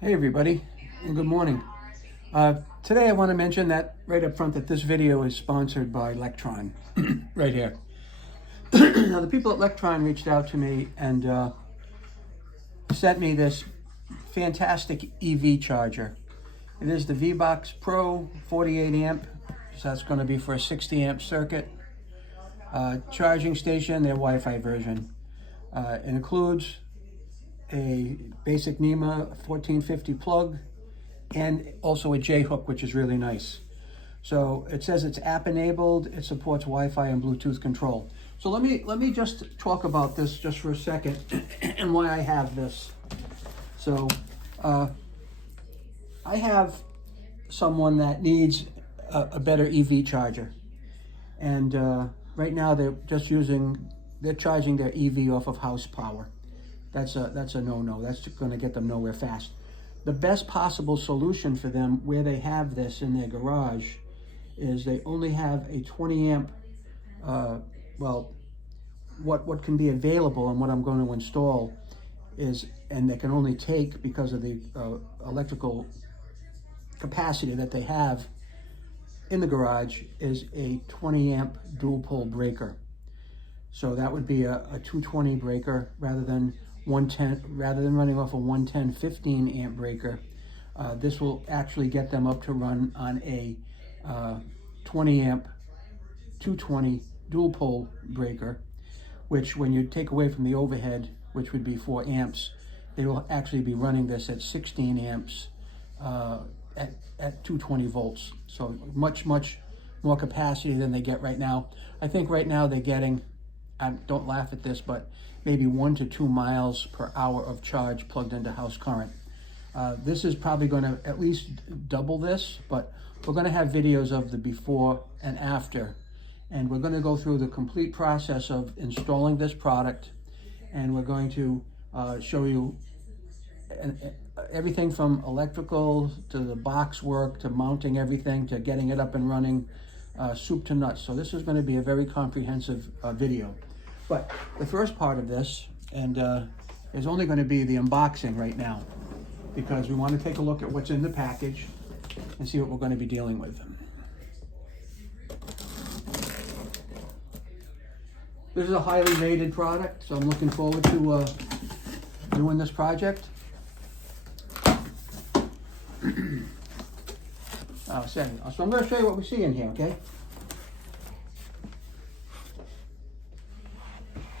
Hey everybody, and good morning. Today I want to mention that right up front that this video is sponsored by Lectron, right here. Now the people at Lectron reached out to me and sent me this fantastic EV charger. It is the V-BOX Pro 48 amp, so that's going to be for a 60 amp circuit. Charging station, their Wi-Fi version. It includes a basic NEMA 1450 plug and also a J-hook, which is really nice. So it says it's app enabled, it supports Wi-Fi and Bluetooth control. So let me just talk about this just for a second and why I have this. So I have someone that needs a better EV charger, and right now they're charging their EV off of house power. That's a no-no. That's going to get them nowhere fast. The best possible solution for them where they have this in their garage is they only have a 20 amp, well, what can be available and what I'm going to install is, and they can only take because of the electrical capacity that they have in the garage, is a 20 amp dual pole breaker. So that would be a 220 breaker rather than running off a 110 15 amp breaker. This will actually get them up to run on a 20 amp 220 dual pole breaker, which when you take away from the overhead, which would be 4 amps, they will actually be running this at 16 amps at 220 volts. So much more capacity than they get right now. I think right now they're getting, don't laugh at this, but maybe 1 to 2 miles per hour of charge plugged into house current. This is probably going to at least double this, but we're going to have videos of the before and after, and we're going to go through the complete process of installing this product, and we're going to show you everything from electrical to the box work to mounting everything to getting it up and running, soup to nuts. So this is going to be a very comprehensive video. But the first part of this is only going to be the unboxing right now, because we want to take a look at what's in the package and see what we're going to be dealing with. This is a highly rated product, so I'm looking forward to doing this project. So I'm going to show you what we see in here, okay?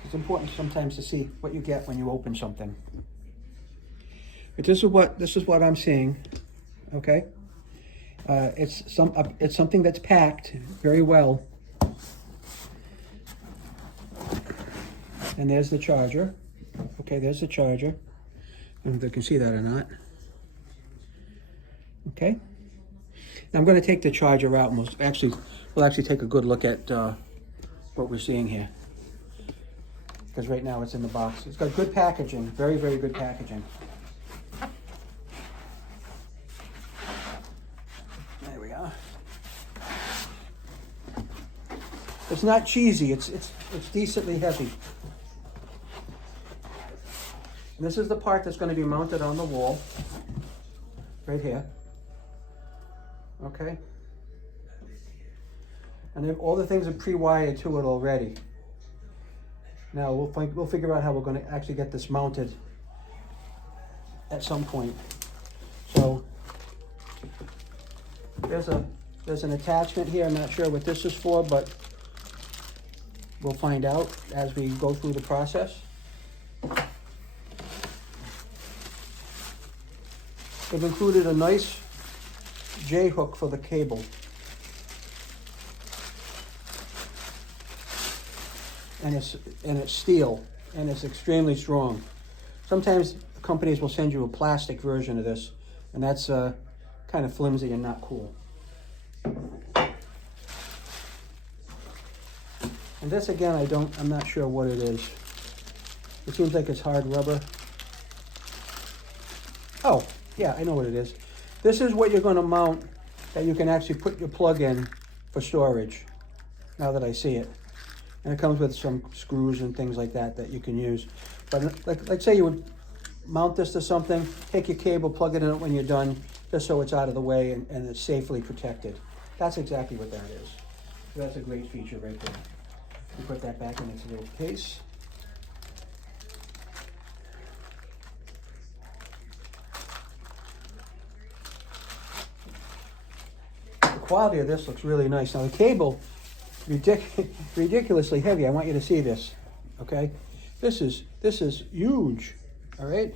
It's important sometimes to see what you get when you open something. But this is what I'm seeing, okay? It's something that's packed very well. And there's the charger. Okay, there's the charger. I don't know if you can see that or not. Okay. Now I'm going to take the charger out, and we'll actually take a good look at what we're seeing here. Because right now it's in the box. It's got good packaging, very, very good packaging. There we are. It's not cheesy. It's decently heavy. And this is the part that's going to be mounted on the wall, right here. Okay. And then all the things are pre-wired to it already. Now we'll figure out how we're going to actually get this mounted at some point. So there's an attachment here. I'm not sure what this is for, but we'll find out as we go through the process. They've included a nice J-hook for the cable. And it's steel, and it's extremely strong. Sometimes companies will send you a plastic version of this, and that's kind of flimsy and not cool. And this again, I'm not sure what it is. It seems like it's hard rubber. Oh, yeah, I know what it is. This is what you're going to mount that you can actually put your plug in for storage, now that I see it. And it comes with some screws and things like that you can use. But like say you would mount this to something, take your cable, plug it in when you're done, just so it's out of the way and it's safely protected. That's exactly what that is. So that's a great feature right there. We put that back in its little case. The quality of this looks really nice. Now the cable, ridiculously heavy. I want you to see this, okay? This is huge, all right?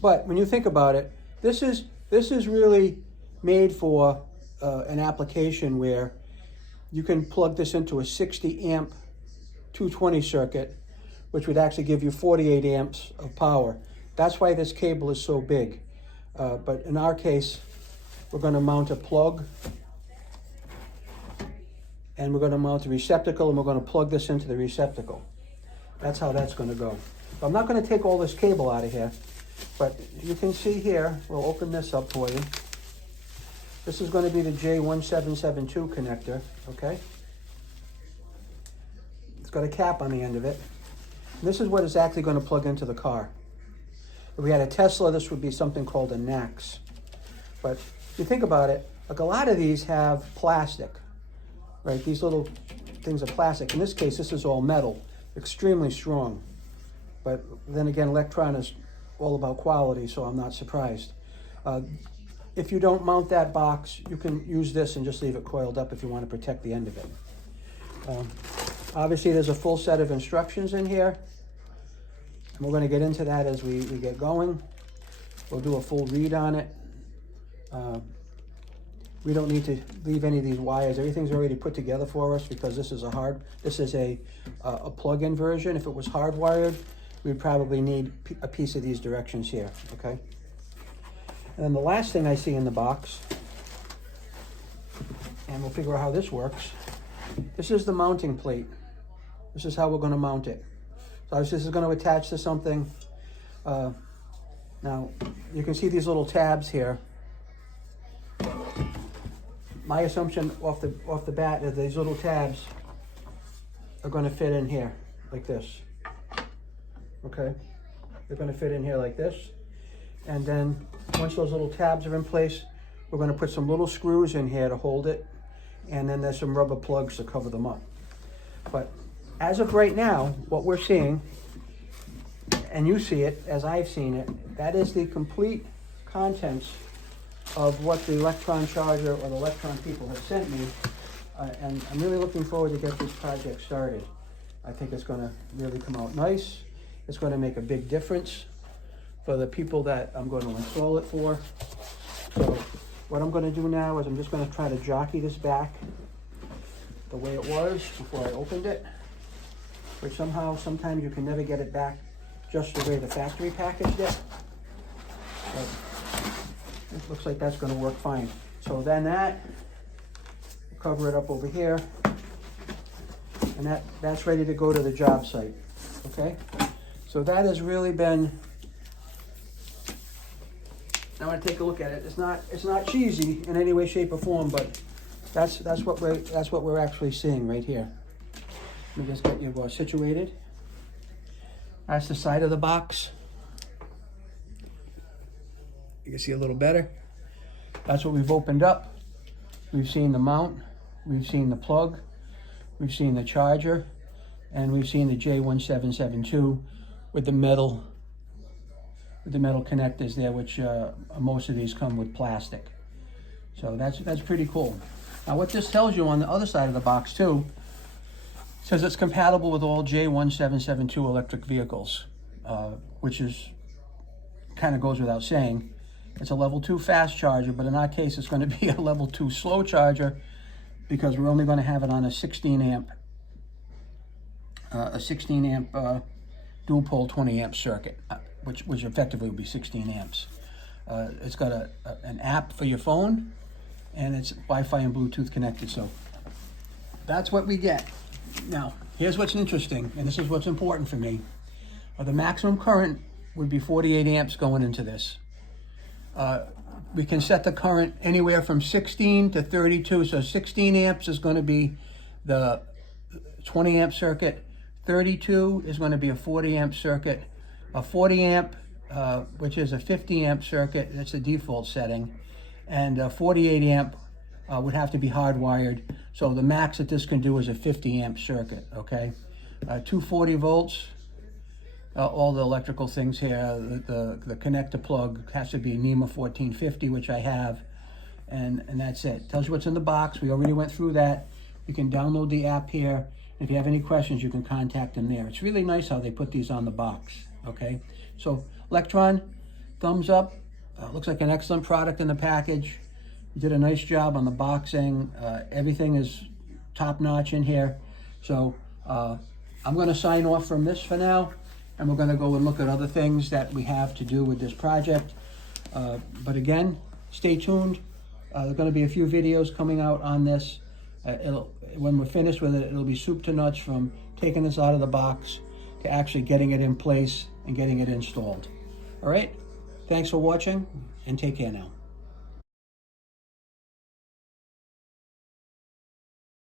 But when you think about it, this is really made for an application where you can plug this into a 60 amp 220 circuit, which would actually give you 48 amps of power. That's why this cable is so big. But in our case, we're going to mount a plug, and we're going to mount a receptacle, and we're going to plug this into the receptacle. That's how that's going to go. So I'm not going to take all this cable out of here, but you can see here, we'll open this up for you. This is going to be the J1772 connector, okay? It's got a cap on the end of it. And this is what is actually going to plug into the car. If we had a Tesla, this would be something called a NAX. But if you think about it, like a lot of these have plastic, right? These little things are plastic. In this case, this is all metal, extremely strong. But then again, Lectron is all about quality, so I'm not surprised. If you don't mount that box, you can use this and just leave it coiled up if you want to protect the end of it. Obviously, there's a full set of instructions in here. And we're going to get into that as we get going. We'll do a full read on it. We don't need to leave any of these wires. Everything's already put together for us because this is a plug-in version. If it was hardwired, we'd probably need a piece of these directions here, okay? And then the last thing I see in the box, and we'll figure out how this works, this is the mounting plate. This is how we're going to mount it. So this is going to attach to something. Now, you can see these little tabs here. My assumption off the bat is these little tabs are going to fit in here like this. Okay? They're going to fit in here like this. And then once those little tabs are in place, we're going to put some little screws in here to hold it. And then there's some rubber plugs to cover them up. But as of right now, what we're seeing, and you see it as I've seen it, that is the complete contents of what the Electron charger or the Electron people have sent me. And I'm really looking forward to get this project started. I think it's going to really come out nice. It's going to make a big difference for the people that I'm going to install it for. So what I'm going to do now is I'm just going to try to jockey this back the way it was before I opened it. But sometimes you can never get it back just the way the factory packaged it. But it looks like that's going to work fine. So then cover it up over here, and that's ready to go to the job site. Okay, so that has really been. Now I want to take a look at it. It's not cheesy in any way, shape, or form, but that's what we're actually seeing right here. Let me just get you situated. That's the side of the box. You can see a little better. That's what we've opened up. We've seen the mount, we've seen the plug, we've seen the charger, and we've seen the J1772 with the metal connectors there, which most of these come with plastic. So that's pretty cool. Now what this tells you on the other side of the box too, says it's compatible with all J1772 electric vehicles, which is kind of goes without saying. It's a level 2 fast charger, but in our case, it's going to be a level 2 slow charger because we're only going to have it on a 16 amp dual pole 20 amp circuit, which effectively would be 16 amps. It's got an app for your phone, and it's Wi-Fi and Bluetooth connected. So that's what we get. Now, here's what's interesting, and this is what's important for me. The maximum current would be 48 amps going into this. We can set the current anywhere from 16 to 32. So 16 amps is going to be the 20 amp circuit. 32 is going to be a 40 amp circuit. a 40 amp, which is a 50 amp circuit. That's the default setting. And a 48 amp would have to be hardwired. So the max that this can do is a 50 amp circuit, okay? 240 volts. All the electrical things here, the connector plug has to be NEMA 1450, which I have, and that's it. Tells you what's in the box. We already went through that. You can download the app here. If you have any questions, you can contact them there. It's really nice how they put these on the box, okay? So Lectron, thumbs up. Looks like an excellent product in the package. You did a nice job on the boxing. Everything is top-notch in here. So I'm going to sign off from this for now, and we're going to go and look at other things that we have to do with this project. But again, stay tuned. There are going to be a few videos coming out on this. When we're finished with it, it'll be soup to nuts, from taking this out of the box to actually getting it in place and getting it installed. All right? Thanks for watching, and take care now.